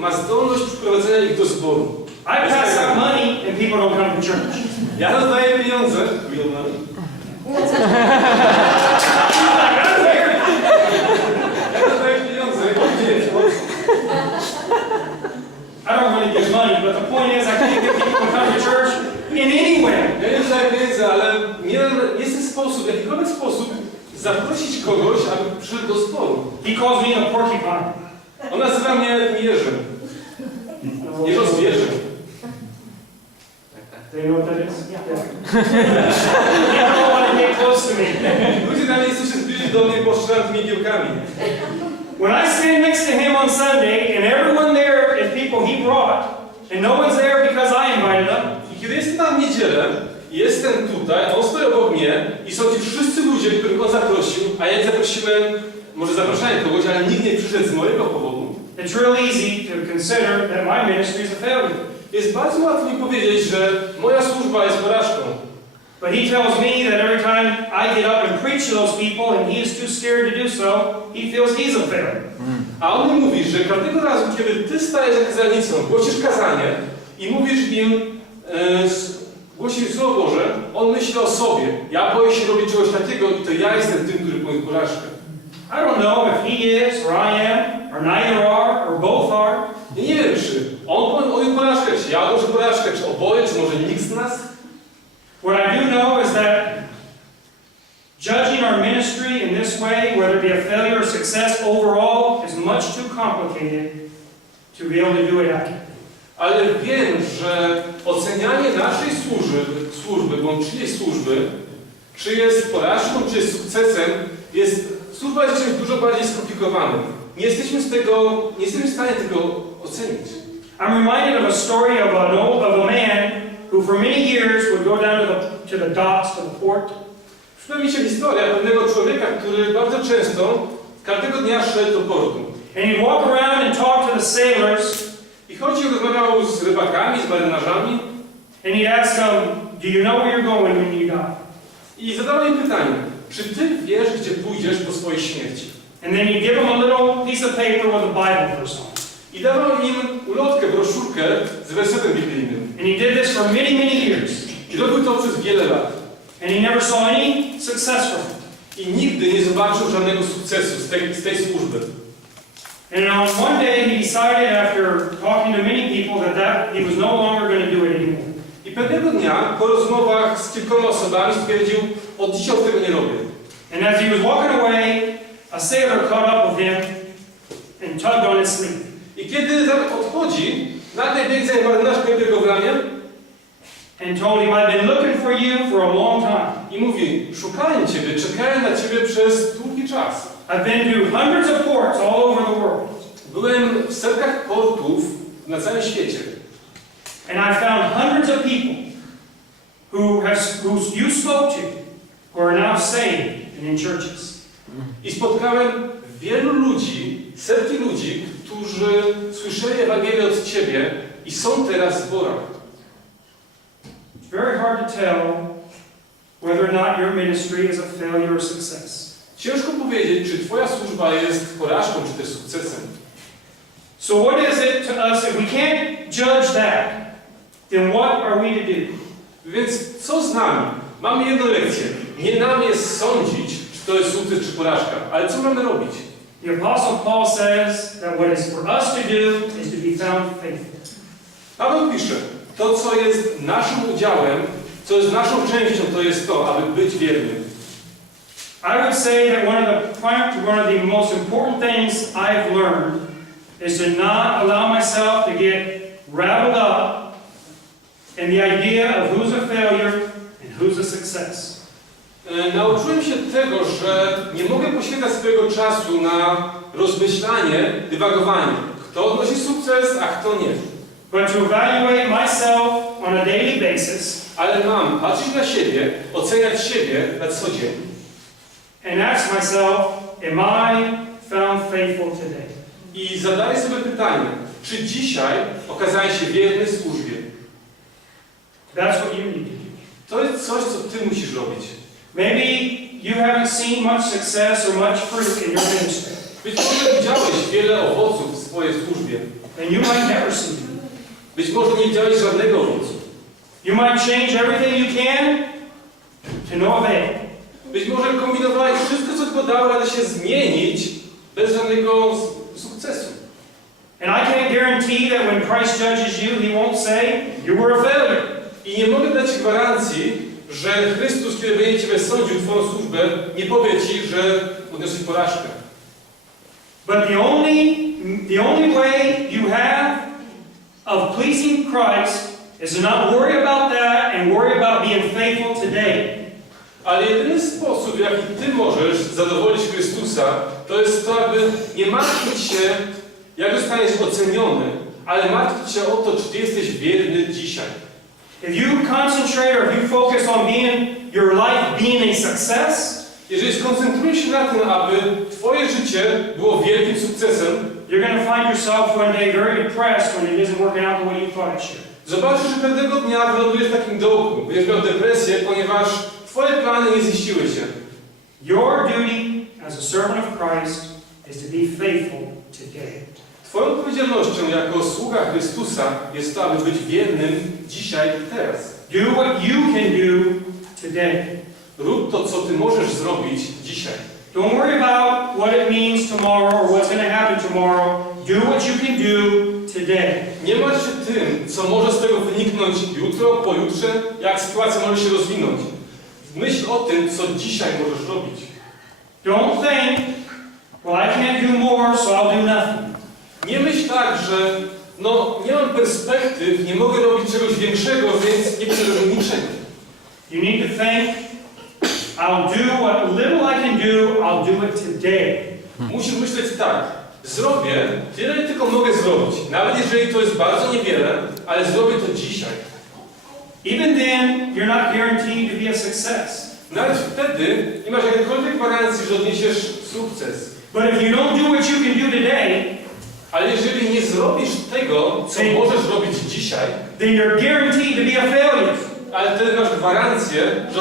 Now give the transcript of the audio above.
ma zdolność przyprowadzenia ich do zboru. I pass out money and people don't come to church. Ja rozdaję pieniądze. Real money. Ja rozdaję pieniądze. I don't really give money, but the point is I can't get people to come to church in any way. Ja nie rozdaję pieniędzy, ale jest ten sposób, w jakikolwiek sposób zaprosić kogoś, aby przyszedł do zboru. He calls me a porcupine. On nazywa mnie jeżem. Jeżozwierzem. Do you know what that is? Yeah. You don't want to get close to me. Ludzie na miejscu się zbliżyli do mnie, bo strzelam tymi igiełkami. When I stand next to him on Sunday, and everyone there is people he brought, and no one's there because I invited them. I kiedy jestem tam w niedzielę, jestem tutaj, on stoi obok mnie i są ci wszyscy ludzie, których on zaprosił, a jak zaprosiłem, może zapraszałem kogoś, ale nikt nie przyszedł z mojego powodu. It's real easy to consider that my ministry is a failure. Jest bardzo łatwo mi powiedzieć, że moja służba jest porażką. But he tells me that every time I get up and preach to those people and he is too scared to do so, he feels he's a failure. A on mi mówi, że każdego razu, kiedy ty stajesz za kazalnicą, głosisz kazanie i mówisz im, głosisz Słowo Boże, on myśli o sobie. Ja boję się robić czegoś takiego i to ja jestem tym, który powie porażkę. I don't know if he is, or I am, or neither are, or both are. Ja nie wiem, czy on powie porażkę, czy ja głoszę porażkę, czy oboje, czy może nikt z nas. What I do know is that judging our ministry in this way, whether it be a failure or success overall, is much too complicated to be able to do it accurately. Ale wiem, że ocenianie naszej służby, bądź czyjej służby, czy jest porażką, czy jest sukcesem, służba jest czymś dużo bardziej skomplikowanym. Nie jesteśmy w stanie tego ocenić. I'm reminded of a story of a man who for many years would go down to the docks, to the port. Przypomina mi się historia pewnego człowieka, który bardzo często, każdego dnia szedł do portu. And he'd walk around and talk to the sailors. I chodził, rozmawiał z rybakami, z marynarzami. And he'd ask them, do you know where you're going when you die? I zadawał im pytanie, czy ty wiesz, gdzie pójdziesz po swojej śmierci? And then he'd give them a little piece of paper with a Bible verse on it. I dawał im ulotkę, broszurkę z wersetem biblijnym. And he did this for many, many years. I robił to przez wiele lat. And he never saw any success from it. I nigdy nie zobaczył żadnego sukcesu z tej służby. And on one day he decided, after talking to many people, that he was no longer going to do it anymore. I pewnego dnia, po rozmowach z kilkoma osobami, stwierdził, od dzisiaj tego nie robię. And as he was walking away, a sailor caught up with him and tugged on his sleeve. I kiedy odchodzi, nagle biegnie marynarz, klepie go w ramię and told him, I've been looking for you for a long time. I mówi, szukałem ciebie, czekałem na ciebie przez długi czas. I've been to hundreds of ports all over the world. Byłem w setkach portów na całym świecie. And I found hundreds of people who you spoke to, who are now saved and in churches. I spotkałem wielu ludzi, setki ludzi, którzy słyszeli Ewangelię od ciebie i są teraz w zborach. It's very hard to tell whether or not your ministry is a failure or success. Ciężko powiedzieć, czy twoja służba jest porażką, czy też sukcesem. So what is it to us if we can't judge that? Then what are we to do? Więc co z nami? Mamy jedną lekcję. Nie nam jest sądzić, czy to jest sukces, czy porażka, ale co mamy robić? The Apostle Paul says that what is for us to do is to be found faithful. Paweł pisze, to co jest naszym udziałem, co jest naszą częścią, to jest to, aby być wiernym. I would say that one of the most important things I've learned is to not allow myself to get wrapped up in the idea of who's a failure and who's a success. Nauczyłem się tego, że nie mogę poświęcać swojego czasu na rozmyślanie, dywagowanie. Kto odnosi sukces, a kto nie. But to evaluate myself on a daily basis. Ale mam patrzeć na siebie, oceniać siebie na co dzień. And ask myself, am I found faithful today? I zadaję sobie pytanie, czy dzisiaj okazałem się wierny służbie? That's what you need to do. To jest coś, co ty musisz robić. Maybe you haven't seen much success or much fruit in your ministry. Być może widziałeś wiele owoców w swojej służbie. and you might never see it. Być może nie widziałeś żadnego owocu. You might change everything you can to no avail. Być może kombinowałeś wszystko, co tylko dało radę się zmienić, bez żadnego sukcesu. And I can't guarantee that when Christ judges you, He won't say, you were a failure. I nie mogę dać gwarancji, że Chrystus, kiedy będzie Ciebie sądził Twoją służbę, nie powie Ci, że odniosłeś porażkę. But the only way you have of pleasing Christ is to not worry about that and worry about being faithful today. Ale jedyny sposób, w jaki Ty możesz zadowolić Chrystusa, to jest to, aby nie martwić się, jak zostaniesz oceniony, ale martwić się o to, czy Ty jesteś wierny dzisiaj. If you concentrate or if you focus on your life being a success, Jeżeli skoncentrujesz się na tym, aby Twoje życie było wielkim sukcesem, you're going to find yourself one day very depressed when it isn't working out the way you thought it should. zobaczysz, że pewnego dnia wylądujesz w takim dołku, będziesz miał depresję, ponieważ Twoje plany nie ziściły się. Your duty as a servant of Christ is to be faithful today. Twoją odpowiedzialnością jako sługa Chrystusa jest to, aby być wiernym dzisiaj i teraz. Do what you can do today. Rób to, co Ty możesz zrobić dzisiaj. Don't worry about what it means tomorrow or what's going to happen tomorrow. Do what you can do today. Nie martw się tym, co może z tego wyniknąć jutro, pojutrze, jak sytuacja może się rozwinąć. Myśl o tym, co dzisiaj możesz robić. Don't think, well, I can't do more, so I'll do nothing. Nie myśl tak, że nie mam perspektyw, nie mogę robić czegoś większego, więc nie będę robił niczego. You need to think, I'll do what little I can do, I'll do it today. Musisz myśleć tak, zrobię tyle, tylko mogę zrobić. Nawet jeżeli to jest bardzo niewiele, ale zrobię to dzisiaj. Even then, you're not guaranteed to be a success. Nawet wtedy nie masz jakiejkolwiek gwarancji, że odniesiesz sukces. But if you don't do what you can do today, Ale jeżeli nie zrobisz tego, co możesz robić dzisiaj, then you're guaranteed to be a failure. ale wtedy masz gwarancję, że